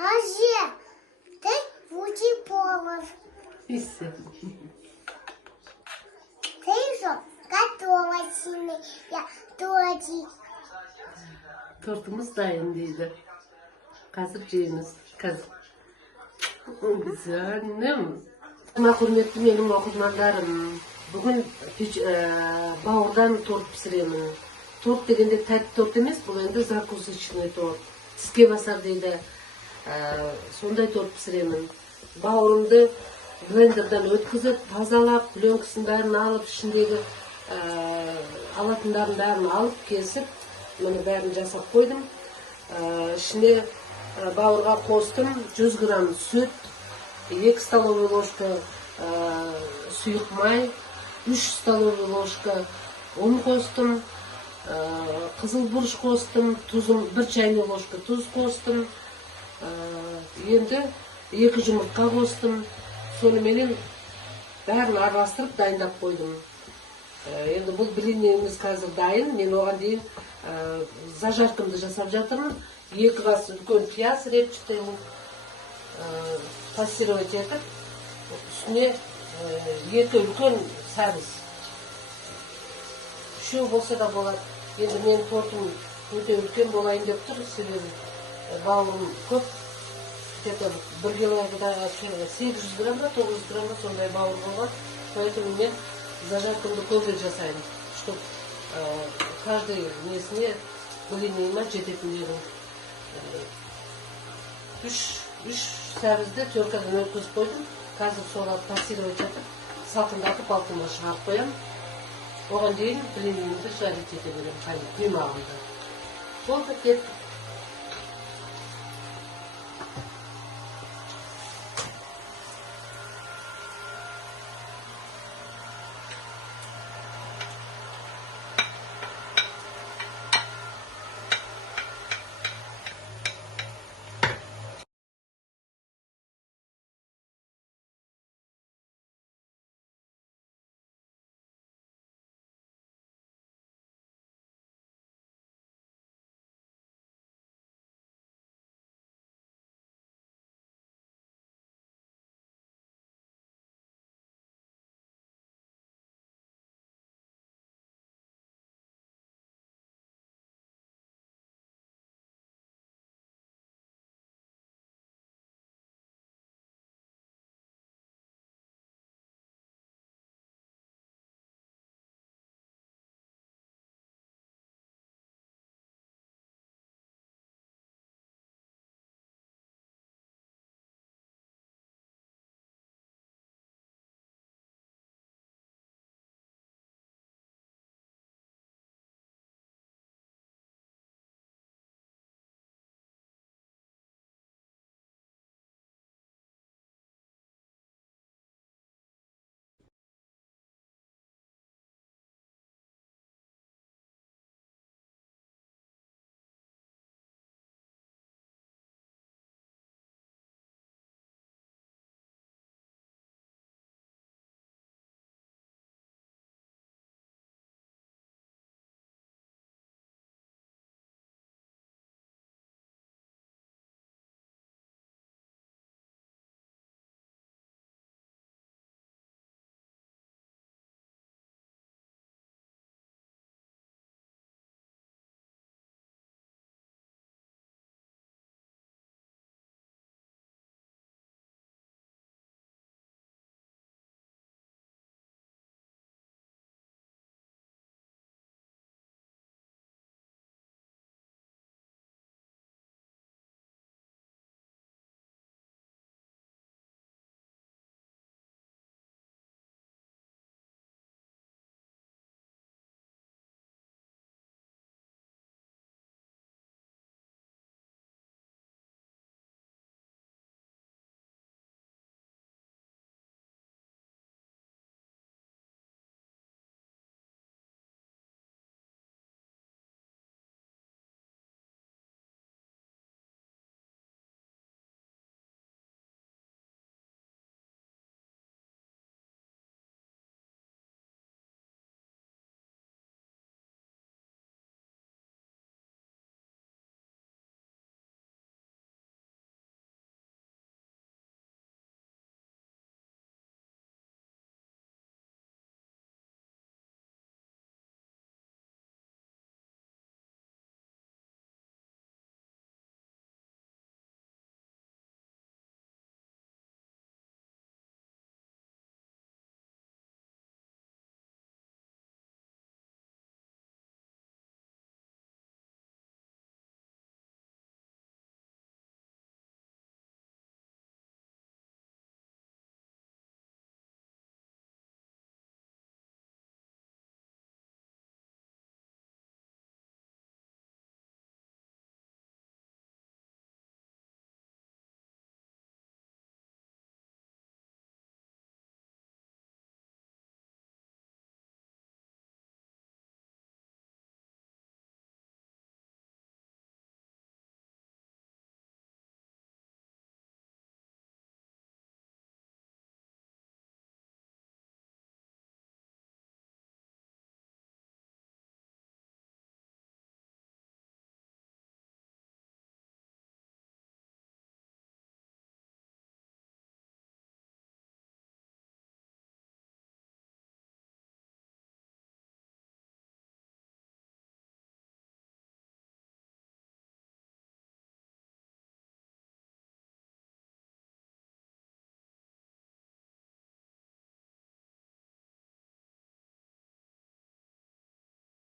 Азе, ты будешь повар. Ты что, готова сильно? Я тоже. Tortumuz dayındıydı. Kazıkçıyımız. Kazık. Güzel annem. Hürmetli benim okudmanlarım. Bugün bağırdan tort pişirelim. Tort degende tert tort emas, bu endi zakусочный tort. Тіске басар deydi. Сондай tort pişirelim. Bağırımды blenderdan ötkізіп, тазалап, пленкасын бәрін алып, ішіндегі алатындарын бәрін алып кесіп, мұны бәрін жасап қойдым. İçine bağırға қостым 100 грамм süt, 2 столовый ложка сұйық май, 3 столовый ложка un қостым, қызыл бұрыш қостым, тұзым 1 чайный ложка тұз қостым, енді 2 жұмыртқа қостым. Соныменен бәрін араластырып дайындап қойдым. Енді бұл блиніміз қазір дайын. Мен оған дейін зажаркамды жасап жатырмын. 2 қас үлкен пияз репчатый пассировать етіп, үстіне 2 үлкен сәбіз. Үшеу болса да болады. Енді мен тортым өте үлкен болайын деп тұр, себебі бауырым көп. Где-то 1 килограмм, 800 грамм, 900 грамм сондай бауыр болған. Поэтому мен зажаркамды көбірек жасаймын, чтобы каждый несіне блинныйыма жететін едім. 3 сәбізді теркадан өткізіп қойдым. Қазір соны пассировать етіп, салқындатып балконға шығарып қоямын. Оған дейін блиннымды жарить ете беремін, құймағымды. Болды, кеттік.